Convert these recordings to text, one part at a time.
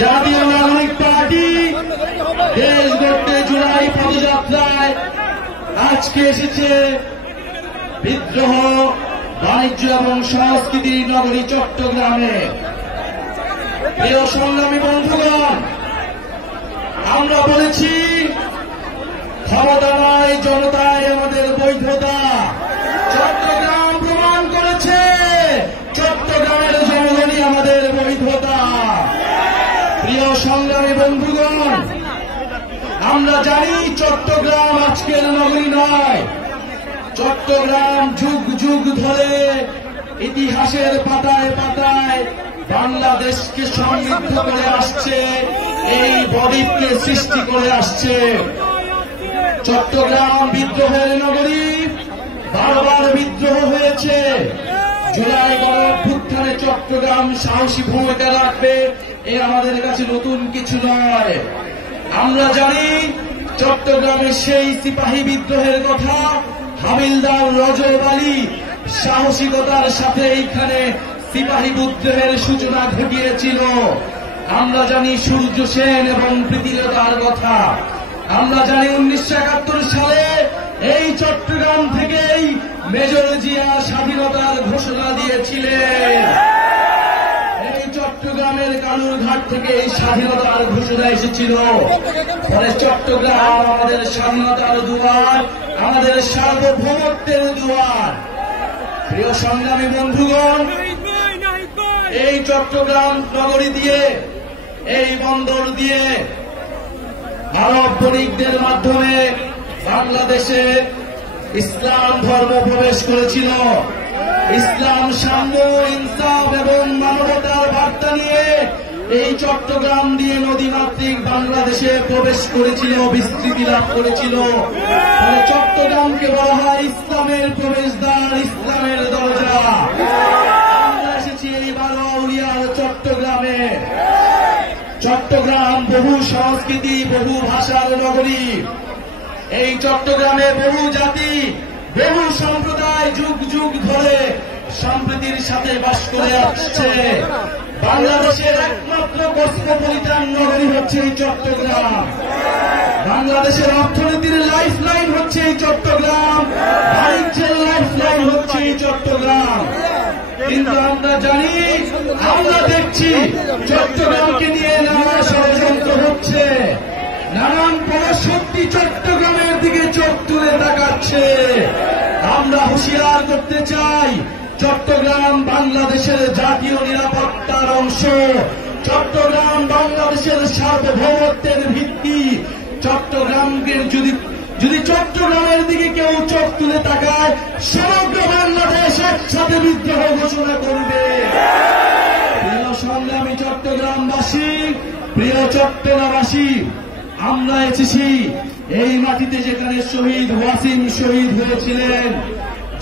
জাতীয় নাগরিক পার্টি দেশ গড়তে জুলাই পদযাত্রায় আজকে এসেছে বিদ্রোহ বাণিজ্য এবং সংস্কৃতি নগরী চট্টগ্রামে। প্রিয় সংগ্রামী বন্ধুগণ, আমরা বলেছি ক্ষমতা নয় জনতায় আমাদের বৈধতা। চট্টগ্রাম প্রমাণ করেছে চট্টগ্রামের জনগণই আমাদের বৈধতা। প্রিয় সংগ্রামী বন্ধুগণ, আমরা জানি চট্টগ্রাম আজকের নগরী নয়। চট্টগ্রাম যুগ যুগ ধরে ইতিহাসের পাতায় পাতায় বাংলাদেশকে সমৃদ্ধ করে আসছে, এই বদ্বীপকে সৃষ্টি করে আসছে। চট্টগ্রাম বিদ্রোহের নগরী, বারবার বিদ্রোহ হয়েছে। জুলাই গণঅভ্যুত্থানে চট্টগ্রাম সাহসী ভূমিকা রাখবে, এ আমাদের কাছে নতুন কিছু নয়। আমরা জানি চট্টগ্রামের সেই সিপাহী বিদ্রোহের কথা, হাবিলদার রজব আলী সাহসিকতার সাথে এইখানে সিপাহী বিদ্রোহের সূচনা ঘটিয়েছিল। আমরা জানি সূর্য সেন এবং প্রীতিলতার কথা। আমরা জানি 1971 সালে এই চট্টগ্রাম থেকেই মেজর জিয়া স্বাধীনতার ঘোষণা দিয়েছিলেন। এই চট্টগ্রামের কালুরঘাট থেকে এই স্বাধীনতার ঘোষণা এসেছিল। ফলে চট্টগ্রাম আমাদের স্বাধীনতার দুয়ার, আমাদের সার্বভৌমত্বের দুয়ার। প্রিয় সংগ্রামী বন্ধুগণ, এই চট্টগ্রাম নগরী দিয়ে, এই বন্দর দিয়ে আরব বণিকদের মাধ্যমে বাংলাদেশে ইসলাম ধর্ম প্রবেশ করেছিল। ইসলাম সাম্য, ইনসাফ এবং মানবতার বার্তা নিয়ে এই চট্টগ্রাম দিয়ে নদীমাতৃক বাংলাদেশে প্রবেশ করেছিল, বিস্তৃতি লাভ করেছিল। চট্টগ্রামকে বলা হয় ইসলামের প্রবেশদ্বার, ইসলামের দরজা। আমরা এসেছি এই বারোয়াউলিয়ার চট্টগ্রামে। চট্টগ্রাম বহু সংস্কৃতি, বহু ভাষার নগরী। এই চট্টগ্রামে বহু জাতি, বহু সম্প্রদায় যুগ যুগ ধরে সম্প্রীতির সাথে বাস করে আসছে। বাংলাদেশের একমাত্র কসমোপলিটান নগরী হচ্ছে এই চট্টগ্রাম। বাংলাদেশের অর্থনীতির লাইফ লাইন হচ্ছে এই চট্টগ্রাম, বাণিজ্যের লাইফ লাইন হচ্ছে এই চট্টগ্রাম। কিন্তু আমরা জানি, আমরা দেখছি চট্টগ্রামকে নিয়ে নানা ষড়যন্ত্র হচ্ছে, নানান পরাশক্তি চট্টগ্রামের দিকে চোখ তুলে তাকাচ্ছে। আমরা হুঁশিয়ার করতে চাই, চট্টগ্রাম বাংলাদেশের জাতীয় নিরাপত্তার অংশ। চট্টগ্রাম বাংলাদেশের সার্বভৌমত্বের ভিত্তি। চট্টগ্রামকে যদি চট্টগ্রামের দিকে কেউ চোখ তুলে তাকায়, সমগ্র বাংলাদেশ একসাথে বিদ্রোহ ঘোষণা করবে। প্রিয় সংগ্রামী চট্টগ্রামবাসী, প্রিয় চট্টগ্রামবাসী, আমরা এসেছি এই মাটিতে যেখানে শহীদ ওয়াসিম শহীদ হয়েছিলেন,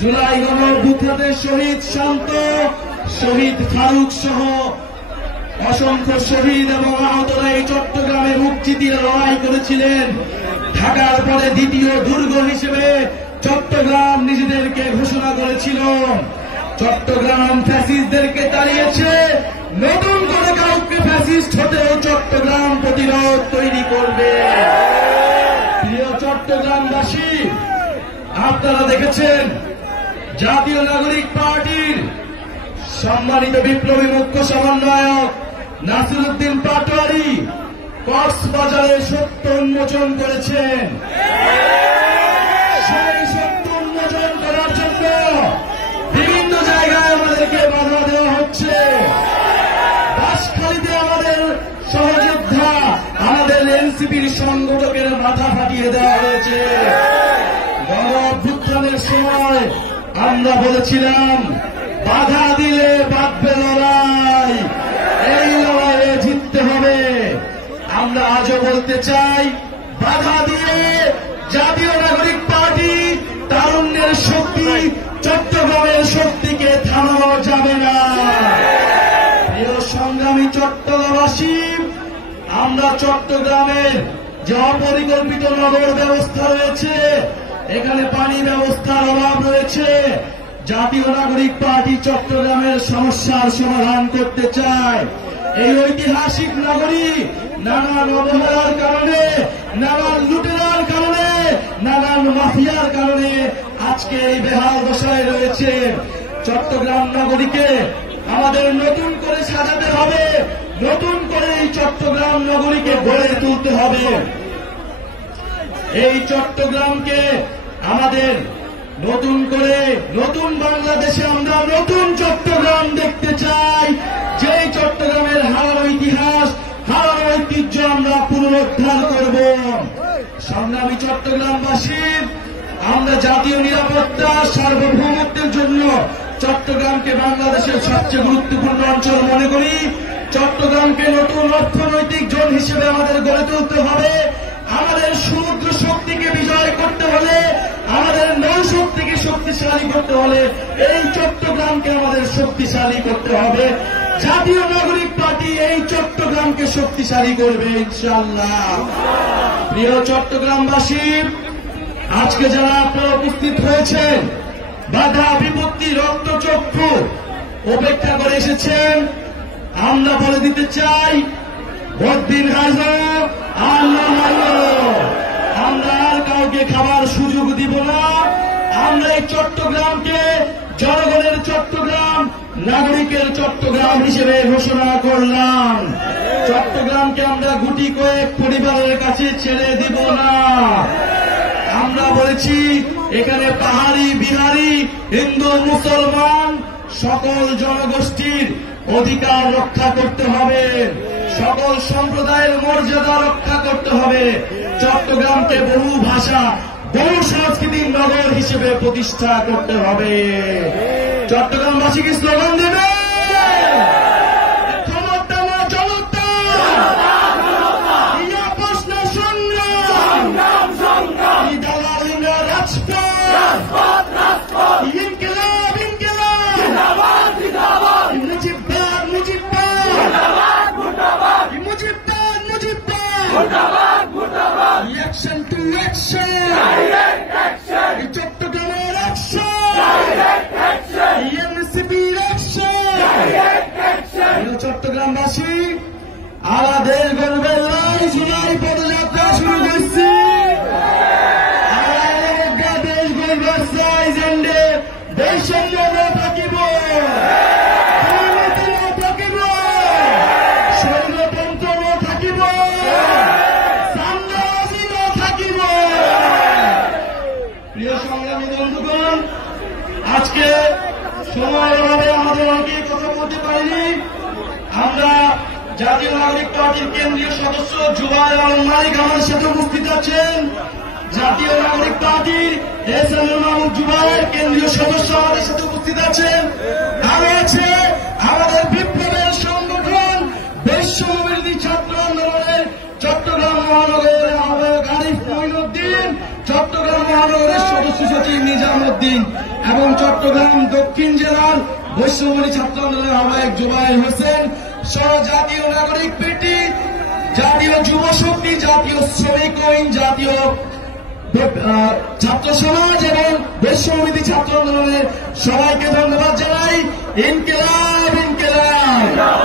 জুলাই গণঅভ্যুত্থানের শহীদ শান্ত, শহীদ ফারুক সহ অসংখ্য শহীদ এবং আহতরা এই চট্টগ্রামে মুক্তি দিয়ে লড়াই করেছিলেন। ঢাকার পরে দ্বিতীয় দুর্গ হিসেবে চট্টগ্রাম নিজেদেরকে ঘোষণা করেছিল। চট্টগ্রাম ফ্যাসিস্টদেরকে তাড়িয়েছে, নতুন করে কাউকে ফ্যাসিস্ট হতেও চট্টগ্রাম প্রতিরোধ তৈরি করবে। প্রিয় চট্টগ্রামবাসী, আপনারা দেখেছেন জাতীয় নাগরিক পার্টির সম্মানিত বিপ্লবী মুখ্য সমন্বয়ক নাসিরউদ্দিন পাটোয়ারি কক্সবাজারে সত্য উন্মোচন করেছেন। সেই সত্য উন্মোচন করার জন্য বিভিন্ন জায়গায় আমাদেরকে বাধা দেওয়া হচ্ছে। বাঁশখালীতে আমাদের সহযোদ্ধা, আমাদের এনসিপির সংগঠকের মাথা ফাটিয়ে দেওয়া হয়েছে। গণঅভ্যুত্থানের সময় আমরা বলেছিলাম, বাধা দিলে বাঁধবে লড়াই, এই লড়াইয়ে জিততে হবে। আমরা আজও বলতে চাই, বাধা দিয়ে জাতীয় নাগরিক পার্টি তারুণ্যের শক্তি, চট্টগ্রামের শক্তিকে থামানো যাবে না। প্রিয় সংগ্রামী চট্টগ্রামবাসী, আমরা চট্টগ্রামের যে অপরিকল্পিত নগর ব্যবস্থা রয়েছে, এখানে পানি ব্যবস্থার অভাব রয়েছে। জাতীয় নাগরিক পার্টি চট্টগ্রামের সমস্যার সমাধান করতে চায়। এই ঐতিহাসিক নগরী নানান অবহেলার কারণে, নানান লুটেরার কারণে, নানান মাফিয়ার কারণে আজকে এই বেহাল দশায় রয়েছে। চট্টগ্রাম নগরীকে আমাদের নতুন করে সাজাতে হবে, নতুন করে এই চট্টগ্রাম নগরীকে গড়ে তুলতে হবে। এই চট্টগ্রামকে আমাদের নতুন করে, নতুন বাংলাদেশে আমরা নতুন চট্টগ্রাম দেখতে চাই, যেই চট্টগ্রামের হারানো ইতিহাস, হারানো ঐতিহ্য আমরা পুনরুদ্ধার করব। সংগ্রামী চট্টগ্রামবাসী, আমরা জাতীয় নিরাপত্তা, সার্বভৌমত্বের জন্য চট্টগ্রামকে বাংলাদেশের সবচেয়ে গুরুত্বপূর্ণ অঞ্চল মনে করি। চট্টগ্রামকে নতুন অর্থনৈতিক জোন হিসেবে আমাদের গড়ে তুলতে হবে। আমাদের সমুদ্র শক্তিকে বিজয় করতে হলে, আমাদের নৌ শক্তিকে শক্তিশালী করতে হলে এই চট্টগ্রামকে আমাদের শক্তিশালী করতে হবে। জাতীয় নাগরিক পার্টি এই চট্টগ্রামকে শক্তিশালী করবে ইনশাআল্লাহ। প্রিয় চট্টগ্রামবাসী, আজকে যারা আপনারা উপস্থিত হয়েছেন, বাধা বিপত্তি রক্তচক্ষু উপেক্ষা করে এসেছেন, আমরা বলে দিতে চাই, ভোট দিন হাজার, আমরা আর কাউকে খাবার সুযোগ দিব না। আমরা এই চট্টগ্রামকে জনগণের চট্টগ্রাম, নাগরিকের চট্টগ্রাম হিসেবে ঘোষণা করলাম। চট্টগ্রামকে আমরা গুটি কয়েক পরিবারের কাছে ছেড়ে দিব না। আমরা বলেছি, এখানে পাহাড়ি, বিহারি, হিন্দু, মুসলমান সকল জনগোষ্ঠীর অধিকার রক্ষা করতে হবে, সকল সম্প্রদায়ের মর্যাদা রক্ষা করতে হবে। চট্টগ্রামকে বহু ভাষা, বহু সংস্কৃতির নগর হিসেবে প্রতিষ্ঠা করতে হবে। চট্টগ্রামবাসী কি স্লোগান দেবে? Action to action! Direct action! চট্টগ্রামের action! Direct action! এনসিপির action! Direct action! চট্টগ্রামবাসী, আমাদের গর্বের জুলাই পদযাত্রা শুরু করছি। আমাদের দেশ গর্বের সাইজেন্ডে দেশের জন্য থাকিব, থাকিব, স্বৈরতন্ত্র থাকিব, প্রিয় সংগ্রামী বন্ধুগণ, আজকে সময়ের অভাবে আমাদের অনেকে কথা বলতে পারিনি। আমরা জাতীয় নাগরিক পার্টির কেন্দ্রীয় সদস্য জুবায়ের আলম মালিক আমাদের সাথে উপস্থিত আছেন। জাতীয় নাগরিক পার্টির এস.এম. মাহমুদ জুবায়ের কেন্দ্রীয় সদস্য আমাদের সাথে উপস্থিত আছেন। আরো আছে আমাদের বিপ্লবের সংগঠন বৈশ্যবিরোধী ছাত্র আন্দোলনের চট্টগ্রাম মহানগরের আহ্বায়ক আরিফ মঈনুদ্দিন, চট্টগ্রাম মহানগরের সদস্য সচিব নিজামুদ্দিন এবং চট্টগ্রাম দক্ষিণ জেলার বৈশ্যবিরোধী ছাত্র আন্দোলনের আহ্বায়ক জুবায়ের হোসেন সহ জাতীয় নাগরিক পার্টি, জাতীয় যুব শক্তি, জাতীয় শ্রমিক আইন, জাতীয় ছাত্র সমাজ এবং বৈশ্যবিরোধী ছাত্র আন্দোলনের সবাইকে ধন্যবাদ জানাই। ইনকিলাব, ইনকিলাব।